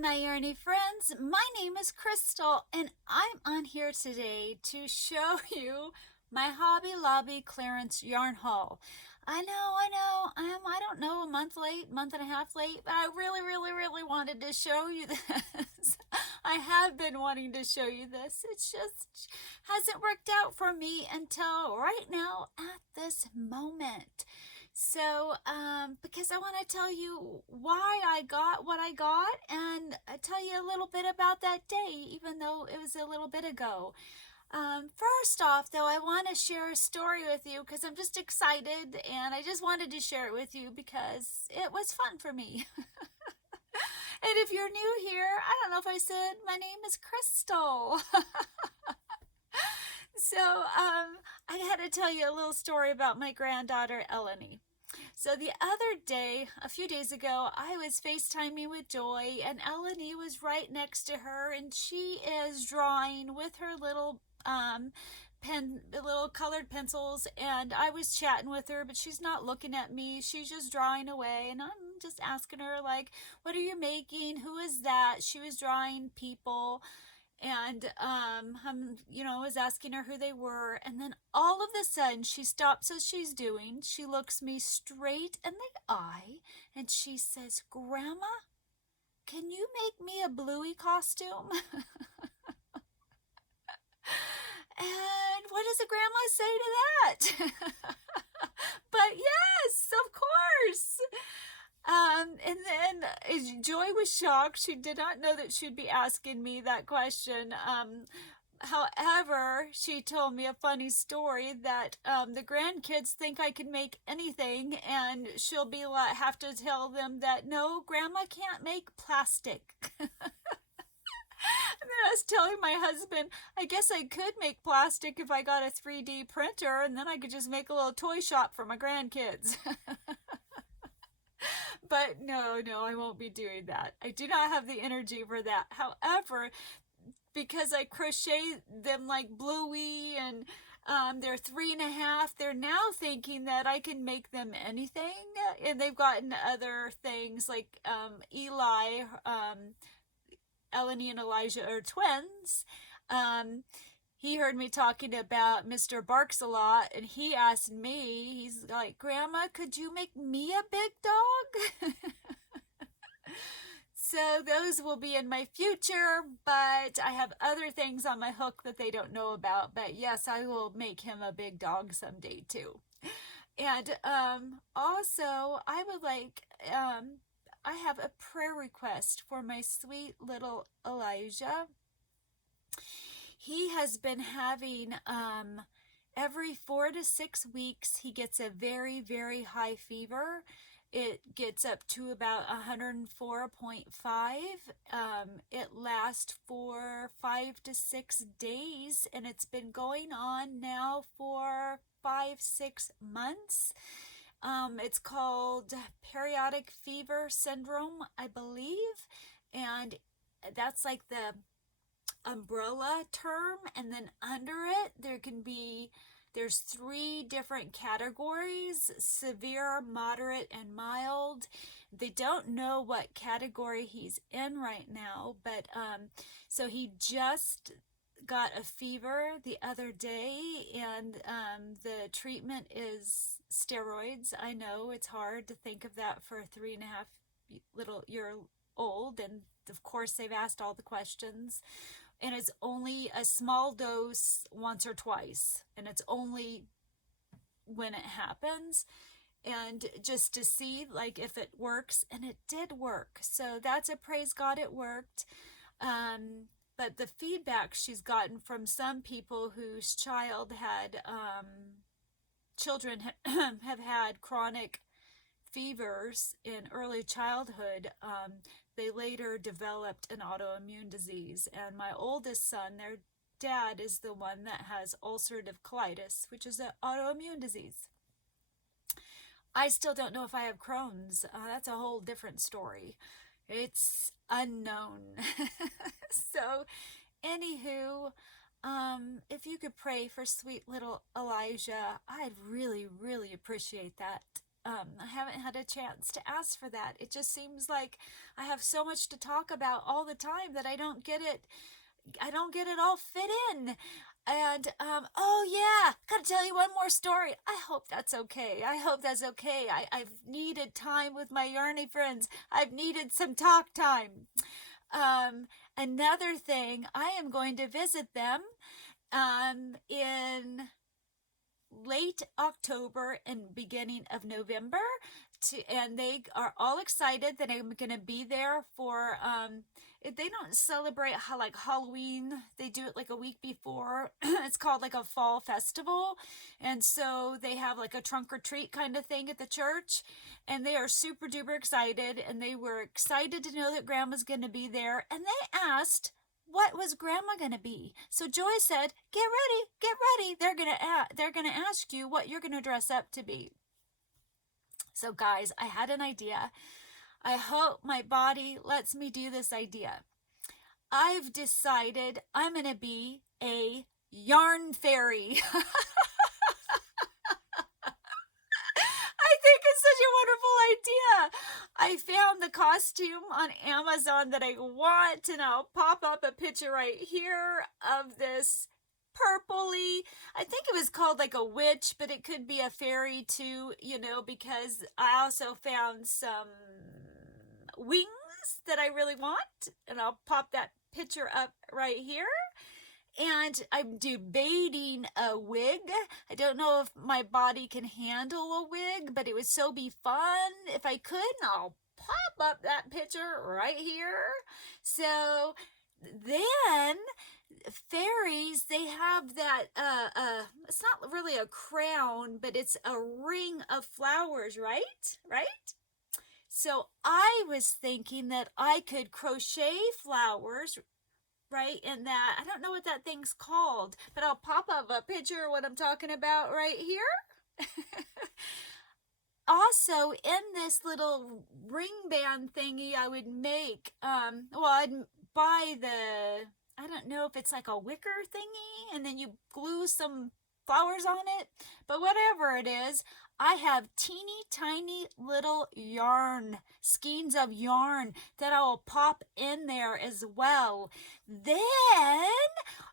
my yarny friends. My name is Crystal, and I'm on here today to show you my Hobby Lobby clearance yarn haul. I know, I don't know, a month late, month and a half late, but I really wanted to show you this. I have been wanting to show you this. It just hasn't worked out for me until right now at this moment. So, because I want to tell you why I got what I got and tell you a little bit about that day, even though it was a little bit ago. First off, though, I want to share a story with you because I'm just excited and I just wanted to share it with you because it was fun for me. And if you're new here, I don't know if I said my name is Crystal. So, I had to tell you a little story about my granddaughter, Eleni. So the other day, a few days ago, I was FaceTiming with Joy, and Eleni was right next to her, and she is drawing with her little little colored pencils, and I was chatting with her, but she's not looking at me. She's just drawing away, and I'm just asking her, like, what are you making? Who is that? She was drawing people. And was asking her who they were, and then all of a sudden she stops as she's doing. She looks me straight in the eye, and she says, "Grandma, can you make me a Bluey costume?" And what does a grandma say to that? But yes, of course. And then Joy was shocked. She did not know that she'd be asking me that question. However, she told me a funny story that the grandkids think I can make anything, and she'll be like, have to tell them that no, Grandma can't make plastic. And then I was telling my husband, I guess I could make plastic if I got a 3D printer, and then I could just make a little toy shop for my grandkids. But no, I won't be doing that. I do not have the energy for that. However, because I crochet them like Bluey and they're 3.5, they're now thinking that I can make them anything. And they've gotten other things like Eli, Eleni and Elijah are twins. He heard me talking about Mr. Barks-a-lot, and he asked me, he's like, "Grandma, could you make me a big dog?" So those will be in my future, but I have other things on my hook that they don't know about. But yes, I will make him a big dog someday too. And also, I would like, I have a prayer request for my sweet little Elijah. He has been having, every 4 to 6 weeks, he gets a very high fever. It gets up to about 104.5. It lasts for 5 to 6 days, and it's been going on now for 5-6 months. It's called periodic fever syndrome, I believe, and that's like the umbrella term. And then under it there's 3 different categories: severe, moderate, and mild. They don't know what category he's in right now, but so he just got a fever the other day, and the treatment is steroids. I know it's hard to think of that for a 3.5 year old, and of course they've asked all the questions. And it's only a small dose once or twice, and it's only when it happens, and just to see like if it works. And it did work, so that's a praise God, it worked. But the feedback she's gotten from some people whose children have had chronic fevers in early childhood, they later developed an autoimmune disease. And my oldest son, their dad, is the one that has ulcerative colitis, which is an autoimmune disease. I still don't know if I have Crohn's. That's a whole different story. It's unknown. So, anywho, if you could pray for sweet little Elijah, I'd really appreciate that. I haven't had a chance to ask for that. It just seems like I have so much to talk about all the time that I don't get it all fit in. And oh yeah, gotta tell you one more story. I hope that's okay. I've needed time with my yarny friends. I've needed some talk time. Another thing, I am going to visit them in late October and beginning of November, and they are all excited that I'm going to be there for they don't celebrate like Halloween. They do it like a week before. It's called like a fall festival, and so they have like a trunk or treat kind of thing at the church, and they are super duper excited, and they were excited to know that Grandma's going to be there, and they asked what was Grandma gonna be. So Joy said, get ready, they're gonna ask you what you're gonna dress up to be. So guys, I had an idea. I hope my body lets me do this idea. I've decided I'm gonna be a yarn fairy. I think it's such a wonderful idea. I found the costume on Amazon that I want, and I'll pop up a picture right here of this purpley, I think it was called like a witch, but it could be a fairy too, you know, because I also found some wings that I really want, and I'll pop that picture up right here. And I'm debating a wig. I don't know if my body can handle a wig, but it would so be fun if I could. And I'll pop up that picture right here. So then fairies, they have that, it's not really a crown, but it's a ring of flowers, right? So I was thinking that I could crochet flowers right in that. I don't know what that thing's called, but I'll pop up a picture of what I'm talking about right here. Also, in this little ring band thingy I would make, I'd buy I don't know if it's like a wicker thingy, and then you glue some flowers on it, but whatever it is, I have teeny tiny little yarn, skeins of yarn that I will pop in there as well. Then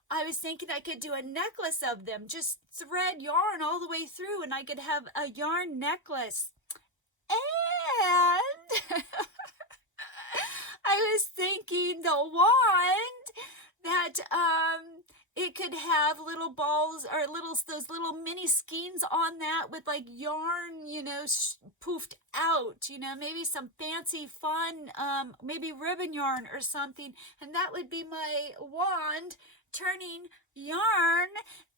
I was thinking I could do a necklace of them, just thread yarn all the way through, and I could have a yarn necklace. And I was thinking the wand that it could have little balls or those little mini skeins on that with like yarn, you know, poofed out, you know, maybe some fancy fun, maybe ribbon yarn or something. And that would be my wand, turning yarn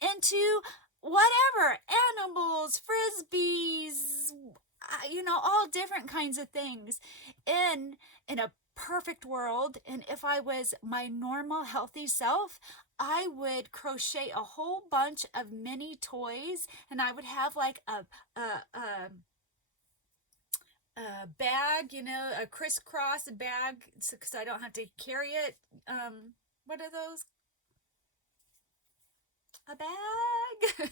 into whatever, animals, frisbees, you know, all different kinds of things in a perfect world. And if I was my normal healthy self, I would crochet a whole bunch of mini toys, and I would have like a bag, you know, a crisscross bag, so I don't have to carry it. What are those? A bag?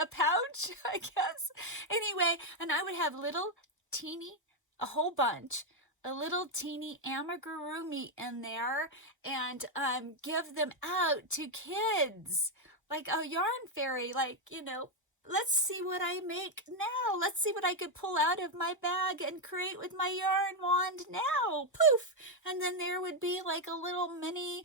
A pouch, I guess. Anyway, and I would have a whole bunch, a little teeny amigurumi in there, and give them out to kids like a yarn fairy, like, you know, let's see what I make now. Let's see what I could pull out of my bag and create with my yarn wand now. Poof! And then there would be like a little mini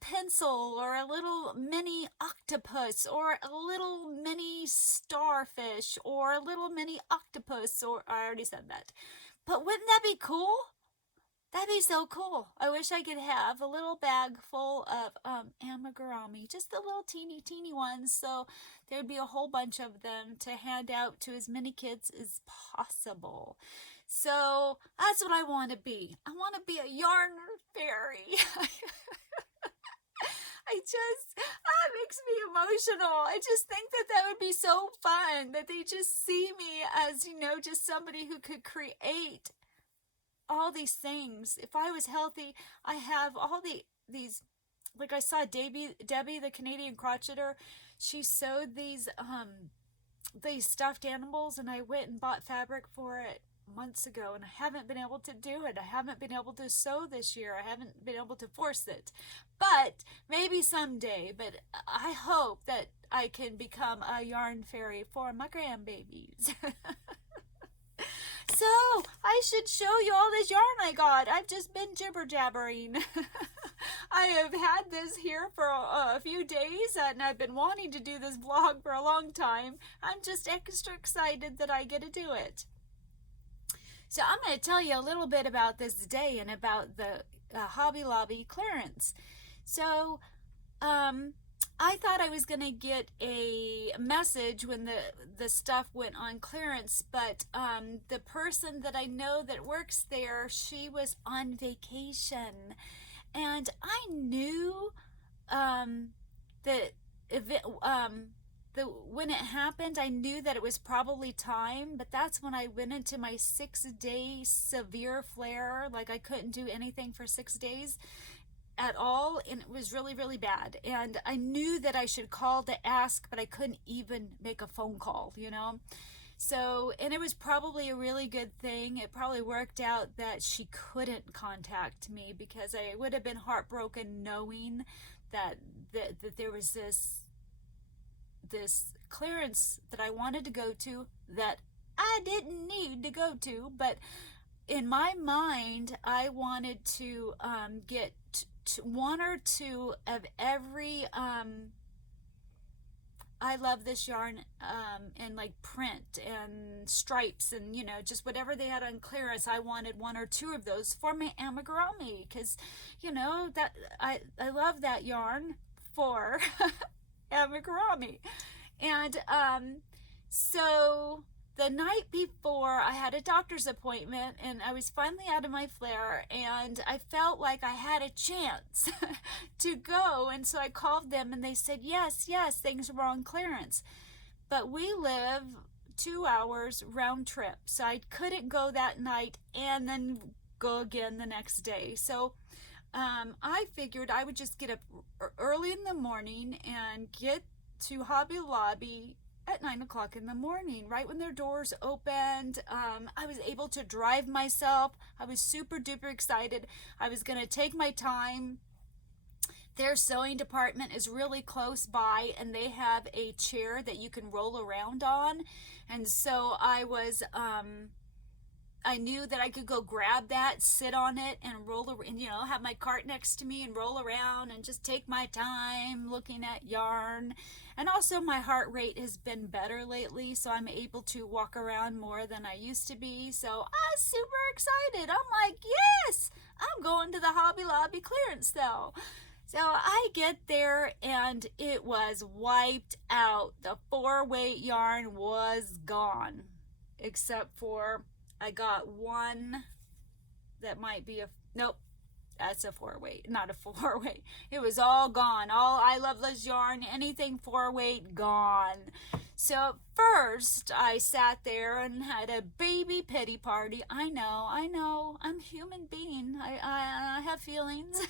pencil, or a little mini octopus, or a little mini starfish, or a little mini octopus, or I already said that. But wouldn't that be cool? That'd be so cool. I wish I could have a little bag full of amigurumi, just the little teeny ones, so there'd be a whole bunch of them to hand out to as many kids as possible. So that's what I want to be. I want to be a yarn fairy. It makes me emotional. I just think that would be so fun, that they just see me as, you know, just somebody who could create all these things. If I was healthy, I have all these, like I saw Debbie, the Canadian crocheter, she sewed these these stuffed animals, and I went and bought fabric for it months ago, and I haven't been able to do it. I haven't been able to sew this year. I haven't been able to force it, but maybe someday. But I hope that I can become a yarn fairy for my grandbabies. So I should show you all this yarn I got. I've just been jibber jabbering. I have had this here for a few days, and I've been wanting to do this vlog for a long time. I'm just extra excited that I get to do it. So I'm going to tell you a little bit about this day and about the Hobby Lobby clearance. So I thought I was going to get a message when the stuff went on clearance, but the person that I know that works there, she was on vacation. And I knew that when it happened, I knew that it was probably time, but that's when I went into my 6-day severe flare. Like I couldn't do anything for 6 days at all, and it was really, really bad. And I knew that I should call to ask, but I couldn't even make a phone call, you know. So, and it was probably a really good thing. It probably worked out that she couldn't contact me, because I would have been heartbroken knowing that there was this clearance that I wanted to go to that I didn't need to go to. But in my mind, I wanted to get one or two of every I love this yarn and like print and stripes and, you know, just whatever they had on clearance. I wanted one or two of those for my amigurumi, because, you know, that I love that yarn for amigurumi. And so the night before, I had a doctor's appointment, and I was finally out of my flare, and I felt like I had a chance to go. And so I called them, and they said, yes, things were on clearance. But we live 2 hours round trip, so I couldn't go that night and then go again the next day. So I figured I would just get up early in the morning and get to Hobby Lobby at 9 o'clock in the morning, right when their doors opened. I was able to drive myself. I was super duper excited. I was going to take my time. Their sewing department is really close by, and they have a chair that you can roll around on. And so I knew that I could go grab that, sit on it, and roll around, you know, have my cart next to me and roll around and just take my time looking at yarn. And also my heart rate has been better lately, so I'm able to walk around more than I used to be. So I'm super excited. I'm like, yes, I'm going to the Hobby Lobby clearance sale. So I get there, and it was wiped out. The 4-weight yarn was gone, except for I got one that might be nope, that's a 4-weight, not a 4-weight. It was all gone. All I love this yarn, anything 4-weight, gone. So first I sat there and had a baby pity party. I know, I'm a human being. I have feelings.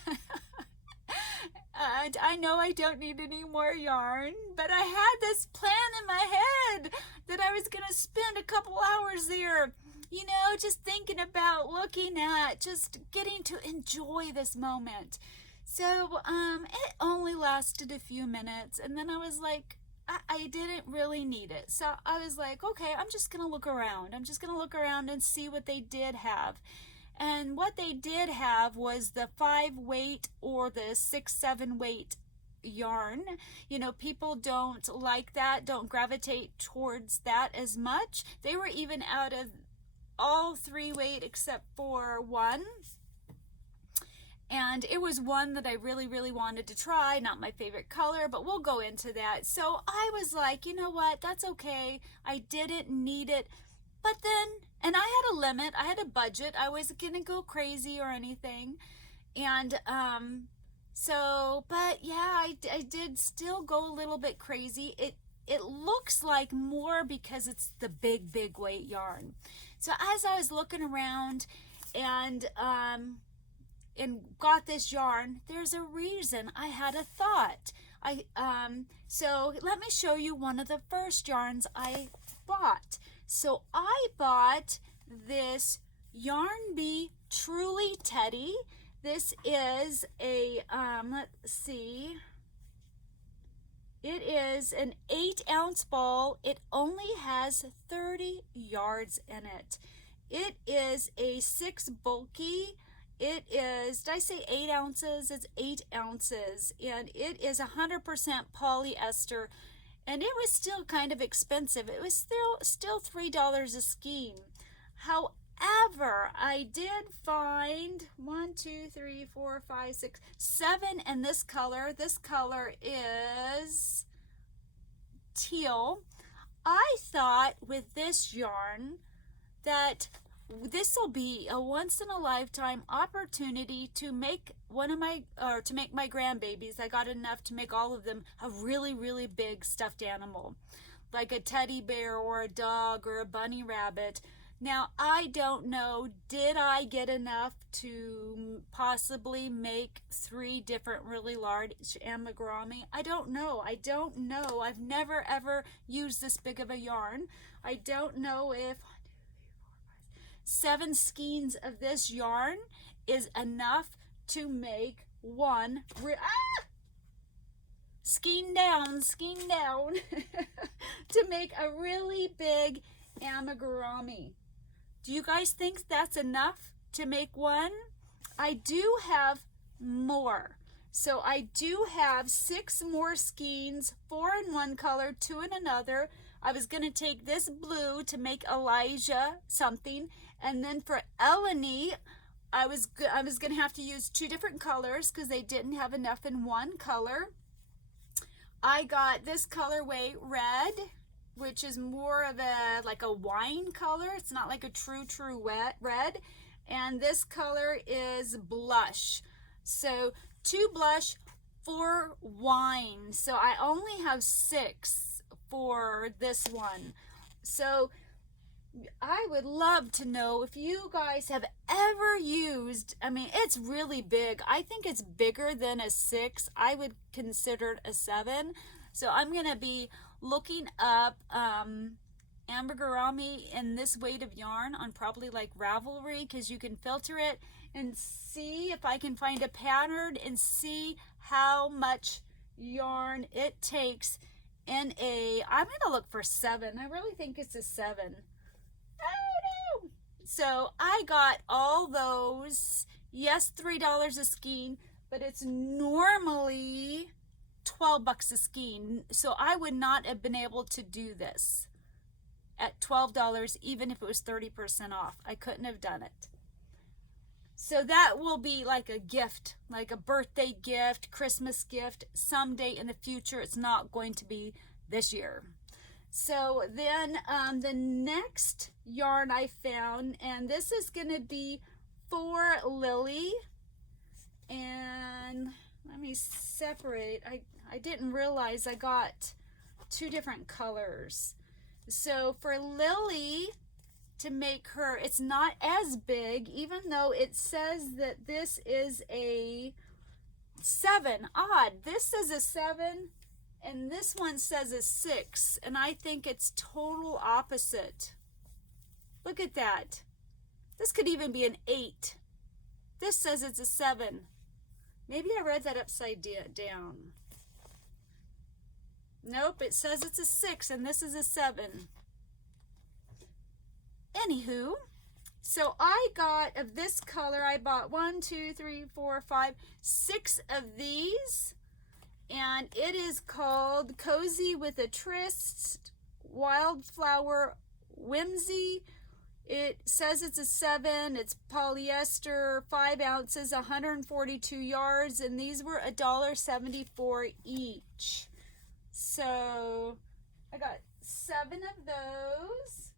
And I know I don't need any more yarn, but I had this plan in my head that I was going to spend a couple hours there, you know, just thinking about, looking at, just getting to enjoy this moment. So it only lasted a few minutes, and then I was like, I didn't really need it. So I was like, okay, I'm just going to look around. I'm just going to look around and see what they did have. And what they did have was the 5-weight or the 6-7-weight yarn. You know, people don't like that, don't gravitate towards that as much. They were even out of all 3-weight except for one. And it was one that I really, really wanted to try. Not my favorite color, but we'll go into that. So I was like, you know what, that's okay. I didn't need it. But then, and I had a limit, I had a budget. I wasn't gonna go crazy or anything. And so, but yeah, I did still go a little bit crazy. It looks like more because it's the big weight yarn. So as I was looking around and got this yarn, there's a reason. I had a thought. So let me show you one of the first yarns I bought. So I bought this Yarn Bee Truly Teddy. This is a, let's see, it is an 8-ounce ball. It only has 30 yards in it. It is a 6 bulky. It is, did I say 8 ounces? It's 8 ounces. And it is 100% polyester. And it was still kind of expensive. It was still $3 a skein. However, I did find 1, 2, 3, 4, 5, 6, 7 in this color. This color is teal. I thought with this yarn that this will be a once-in-a-lifetime opportunity to make my grandbabies. I got enough to make all of them a really, really big stuffed animal, like a teddy bear or a dog or a bunny rabbit. Now, I don't know, did I get enough to possibly make 3 different really large amigurumi? I don't know. I've never ever used this big of a yarn. I don't know if 7 skeins of this yarn is enough to make one skein down to make a really big amigurumi. Do you guys think that's enough to make one? I do have more. So I do have 6 more skeins, 4 in one color, 2 in another. I was going to take this blue to make Elijah something, and then for Eleni, I was going to have to use 2 different colors because they didn't have enough in one color. I got this colorway red, which is more of like a wine color. It's not like a true red. And this color is blush. So 2 blush, 4 wine. So I only have 6 for this one. So I would love to know if you guys have ever used, I mean, it's really big. I think it's bigger than a 6. I would consider it a 7. So I'm going to be looking up amigurumi in this weight of yarn on probably like Ravelry, because you can filter it and see if I can find a pattern and see how much yarn it takes in I'm going to look for 7. I really think it's a 7. Oh no! So I got all those, yes, $3 a skein, but it's normally $12 a skein. So I would not have been able to do this at $12 even if it was 30% off. I couldn't have done it. So that will be like a gift, like a birthday gift, Christmas gift, someday in the future. It's not going to be this year. So then the next yarn I found, and this is going to be for Lily. And let me separate. I didn't realize I got 2 different colors. So for Lily, to make her, it's not as big, even though it says that this is a 7. Odd. This says a 7 and this one says a 6, and I think it's total opposite. Look at that. This could even be an 8. This says it's a 7. Maybe I read that upside down. Nope, it says it's a 6 and this is a 7. Anywho, so I got of this color, I bought 1, 2, 3, 4, 5, 6 of these, and it is called Cozy with a Tryst Wildflower Whimsy. It says it's a 7, it's polyester, 5 ounces, 142 yards, and these were $1.74 each. So I got 7 of those.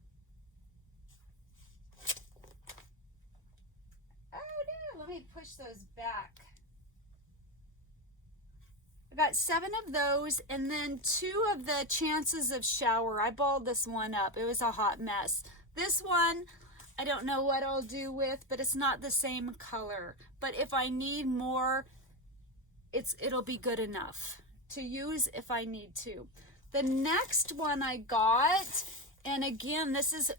Oh no, let me push those back. I got 7 of those, and then 2 of the Chances of Shower. I balled this one up. It was a hot mess. This one, I don't know what I'll do with, but it's not the same color. But if I need more, it'll be good enough. to use if I need to. The next one I got, and again, this is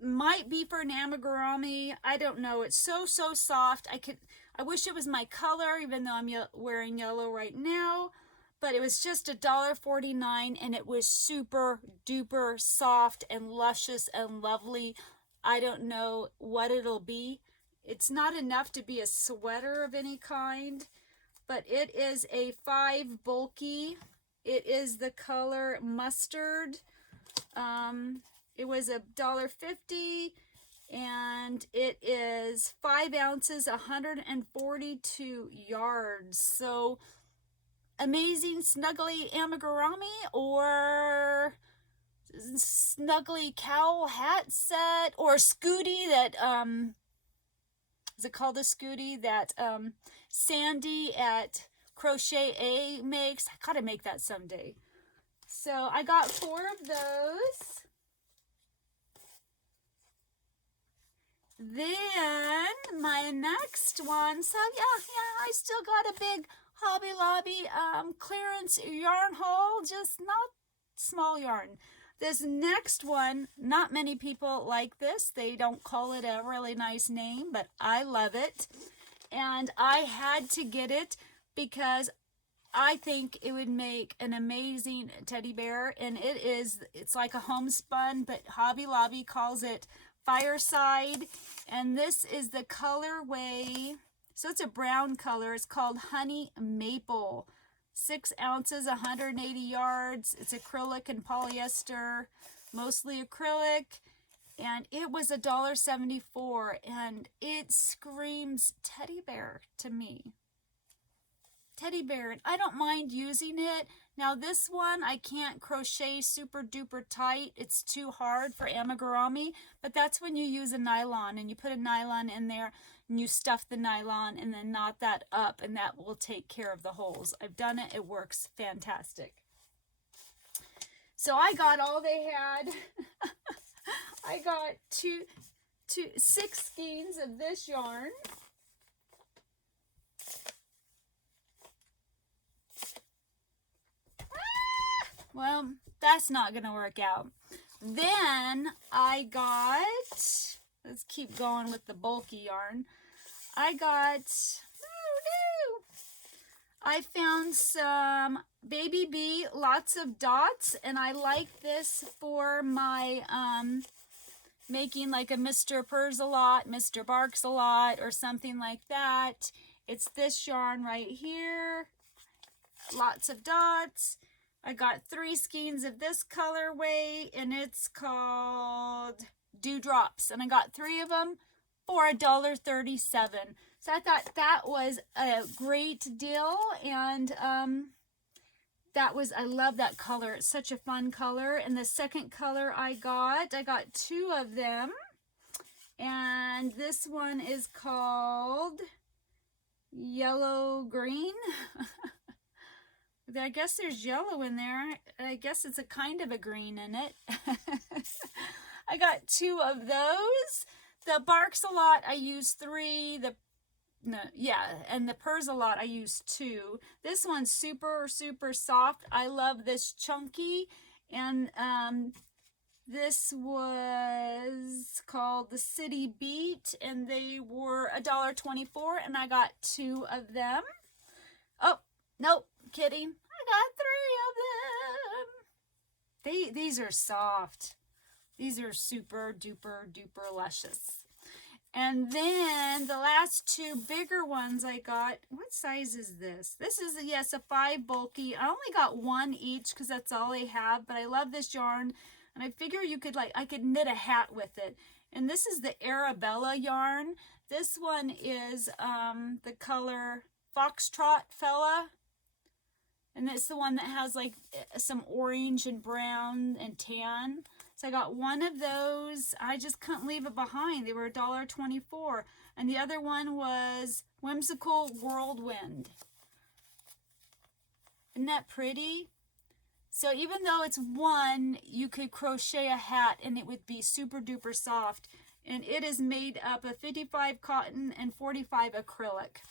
might be for an amigurumi. I don't know. It's so soft. I wish it was my color, even though I'm wearing yellow right now. But it was just $1.49, and it was super duper soft and luscious and lovely. I don't know what it'll be. It's not enough to be a sweater of any kind, but it is a 5 bulky. It is the color mustard. It was $1.50, and it is 5 ounces, 142 yards. So amazing snuggly amigurumi or snuggly cowl hat set, or scooty that is it called a scooty that Sandy at Crochet A makes. I gotta make that someday. So I got 4 of those. Then my next one, so yeah, I still got a big Hobby Lobby clearance yarn haul, just not small yarn. This next one, not many people like this. They don't call it a really nice name, but I love it. And I had to get it because I think it would make an amazing teddy bear. And it's like a homespun, but Hobby Lobby calls it Fireside. And this is the colorway. So it's a brown color. It's called Honey Maple. 6 ounces, 180 yards. It's acrylic and polyester, mostly acrylic. And it was $1.74. And it screams teddy bear to me. Teddy bear. I don't mind using it. Now this one, I can't crochet super duper tight. It's too hard for amigurumi. But that's when you use a nylon and you put a nylon in there and you stuff the nylon and then knot that up, and that will take care of the holes. I've done it. It works fantastic. So I got all they had. I got 6 skeins of this yarn. Well, that's not going to work out. Then I got, let's keep going with the bulky yarn. I found some Baby Bee, lots of dots, and I like this for my making like a Mr. Purrsalot, Mr. Guardsalot, or something like that. It's this yarn right here, lots of dots. I got 3 skeins of this colorway, and it's called Dewdrops, and I got 3 of them for $1.37. So I thought that was a great deal, and I love that color. It's such a fun color. And the second color I got 2 of them, and this one is called Yellow Green. I guess there's yellow in there. I guess it's a kind of a green in it. I got 2 of those. The Guardsalot I used 3. And the Purrsalot I used 2. This one's super soft. I love this chunky. And this was called the City Beat, and they were $1.24, and I got 2 of them. Oh, nope, kidding. I got 3 of them. These are soft. These are super duper luscious. And then the last 2 bigger ones I got. What size is this? This is a 5 bulky. I only got 1 each because that's all they have. But I love this yarn, and I figure I could knit a hat with it. And this is the Arabella yarn. This one is the color Foxtrot Fella. And it's the one that has like some orange and brown and tan. So I got 1 of those. I just couldn't leave it behind. They were $1.24. And the other one was Whimsical Whirlwind. Isn't that pretty? So even though it's 1, you could crochet a hat and it would be super duper soft. And it is made up of 55 cotton and 45 acrylic.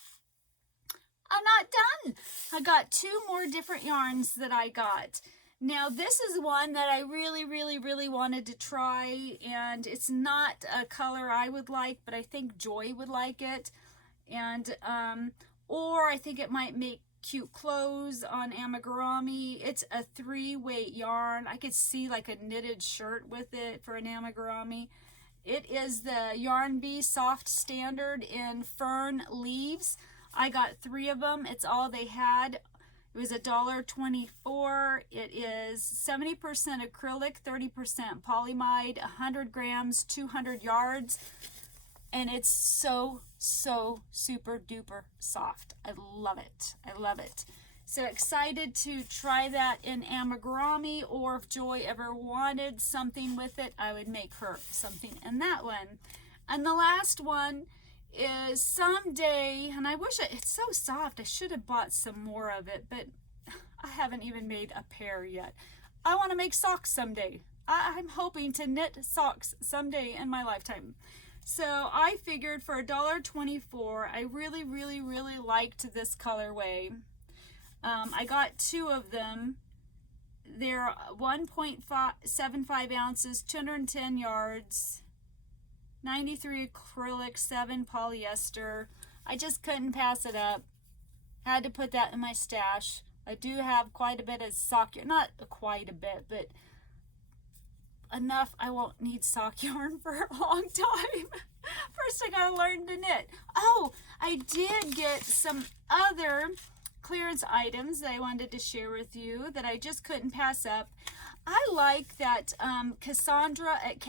I'm not done. I got 2 more different yarns that I got. Now this is one that I really wanted to try, and it's not a color I would like, but I think Joy would like it. And or I think it might make cute clothes on amigurumi. It's a 3-weight yarn. I could see like a knitted shirt with it for an amigurumi. It is the Yarn Bee Soft Standard in Fern Leaves. I got 3 of them. It's all they had. It was $1.24. It is 70% acrylic, 30% polyamide, 100 grams, 200 yards. And it's so super duper soft. I love it. I love it. So excited to try that in amigurumi, or if Joy ever wanted something with it, I would make her something in that one. And the last one is someday, and I wish it's so soft. I should have bought some more of it, but I haven't even made a pair yet. I want to make socks someday. I'm hoping to knit socks someday in my lifetime. So I figured for $1.24, I really liked this colorway. I got 2 of them. They're 1.75 ounces, 210 yards, 93 acrylic, 7 polyester. I just couldn't pass it up. Had to put that in my stash. I do have quite a bit of sock yarn, not quite a bit, but enough I won't need sock yarn for a long time. First I gotta learn to knit. Oh, I did get some other clearance items that I wanted to share with you that I just couldn't pass up. I like that Cassandra at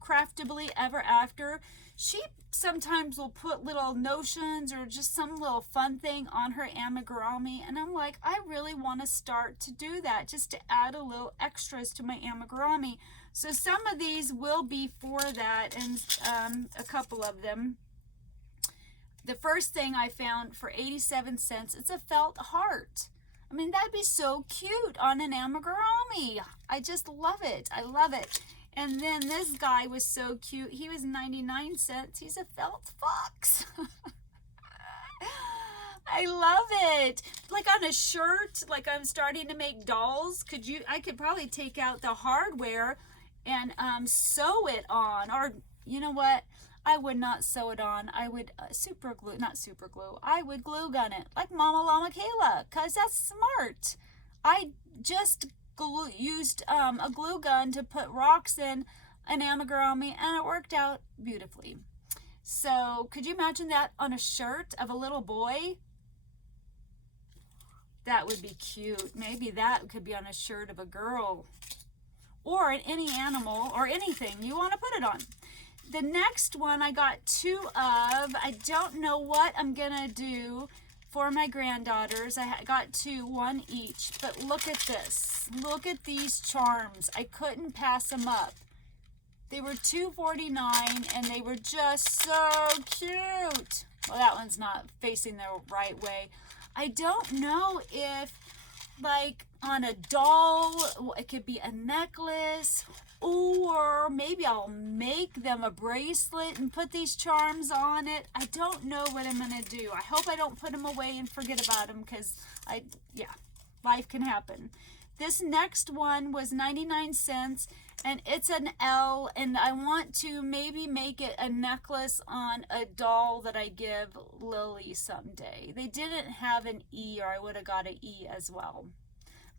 Craftably Ever After, she sometimes will put little notions or just some little fun thing on her amigurumi, and I'm like, I really want to start to do that, just to add a little extras to my amigurumi. So some of these will be for that, and a couple of them. The first thing I found for 87 cents, it's a felt heart. I mean, that'd be so cute on an amigurumi. I just love it. I love it. And then this guy was so cute. He was 99 cents. He's a felt fox. I love it. Like on a shirt, like I'm starting to make dolls. I could probably take out the hardware and sew it on. Or, you know what? I would not sew it on. I would I would glue gun it like Mama Llama Kayla, because that's smart. I just used a glue gun to put rocks in an amigurumi, and it worked out beautifully. So could you imagine that on a shirt of a little boy? That would be cute. Maybe that could be on a shirt of a girl, or any animal or anything you want to put it on. The next one I got 2 of. I don't know what I'm gonna do for my granddaughters. I got 2, 1 each, but look at this. Look at these charms. I couldn't pass them up. They were $2.49 and they were just so cute. Well, that one's not facing the right way. I don't know if, like, on a doll, it could be a necklace, or maybe I'll make them a bracelet and put these charms on it. I don't know what I'm going to do. I hope I don't put them away and forget about them, because life can happen. This next one was 99 cents, and it's an L, and I want to maybe make it a necklace on a doll that I give Lily someday. They didn't have an E, or I would have got an E as well.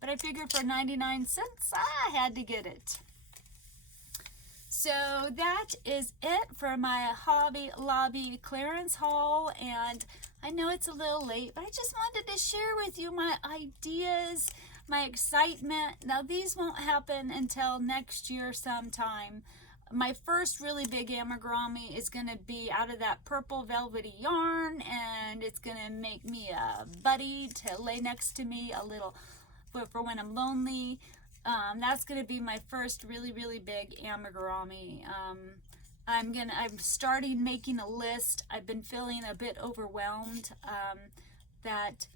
But I figured for 99 cents, I had to get it. So that is it for my Hobby Lobby clearance haul, and I know it's a little late, but I just wanted to share with you my ideas, my excitement. Now these won't happen until next year sometime. My first really big amigurumi is going to be out of that purple velvety yarn, and it's going to make me a buddy to lay next to me, a little for when I'm lonely. That's going to be my first really big amigurumi. I'm starting making a list. I've been feeling a bit overwhelmed, that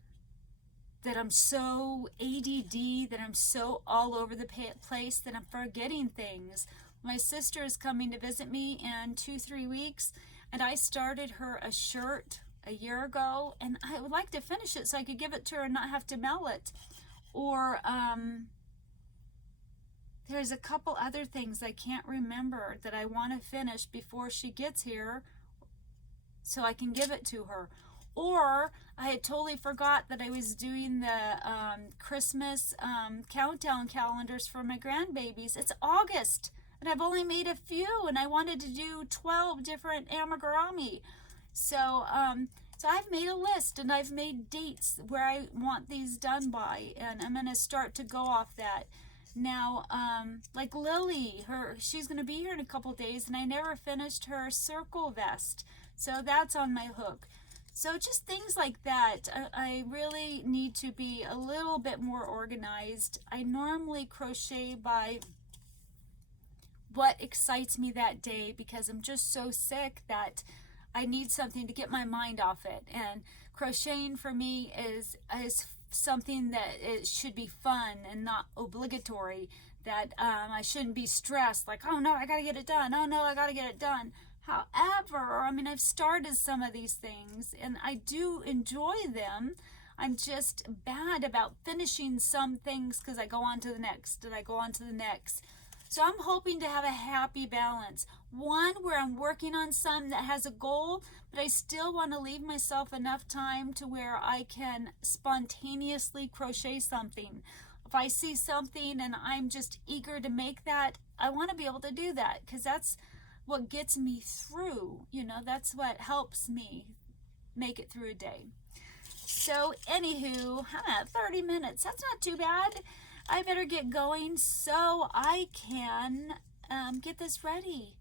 I'm so ADD, that I'm so all over the place, that I'm forgetting things. My sister is coming to visit me in 2-3 weeks, and I started her a shirt a year ago, and I would like to finish it so I could give it to her and not have to mail it. Or there's a couple other things I can't remember that I want to finish before she gets here so I can give it to her. Or I had totally forgot that I was doing the Christmas countdown calendars for my grandbabies. It's August and I've only made a few, and I wanted to do 12 different amigurumi. So so I've made a list and I've made dates where I want these done by, and I'm going to start to go off that. Now, like Lily, she's going to be here in a couple days, and I never finished her circle vest. So that's on my hook. So just things like that. I really need to be a little bit more organized. I normally crochet by what excites me that day because I'm just so sick that I need something to get my mind off it. And crocheting for me is something that it should be fun and not obligatory, that I shouldn't be stressed like, oh no, I gotta get it done, oh no, I gotta get it done. However, I mean, I've started some of these things and I do enjoy them. I'm just bad about finishing some things because I go on to the next and I go on to the next. So I'm hoping to have a happy balance. One where I'm working on some that has a goal, but I still want to leave myself enough time to where I can spontaneously crochet something. If I see something and I'm just eager to make that, I want to be able to do that because that's what gets me through. You know, that's what helps me make it through a day. So anywho, I'm at 30 minutes. That's not too bad. I better get going so I can get this ready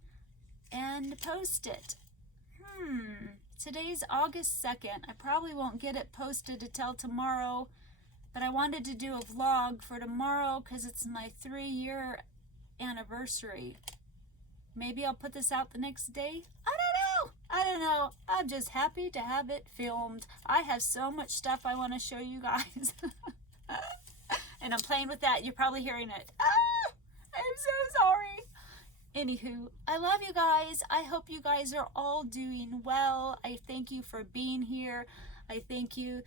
and post it. Today's August 2nd. I probably won't get it posted until tomorrow, but I wanted to do a vlog for tomorrow because it's my 3-year anniversary. Maybe I'll put this out the next day. I don't know. I'm just happy to have it filmed. I have so much stuff I want to show you guys. And I'm playing with that. You're probably hearing it. I'm so sorry. Anywho, I love you guys. I hope you guys are all doing well. I thank you for being here. I thank you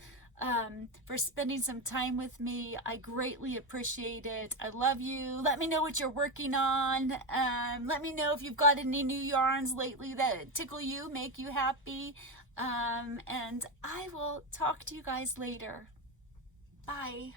for spending some time with me. I greatly appreciate it. I love you. Let me know what you're working on. Let me know if you've got any new yarns lately that tickle you, make you happy. And I will talk to you guys later. Bye.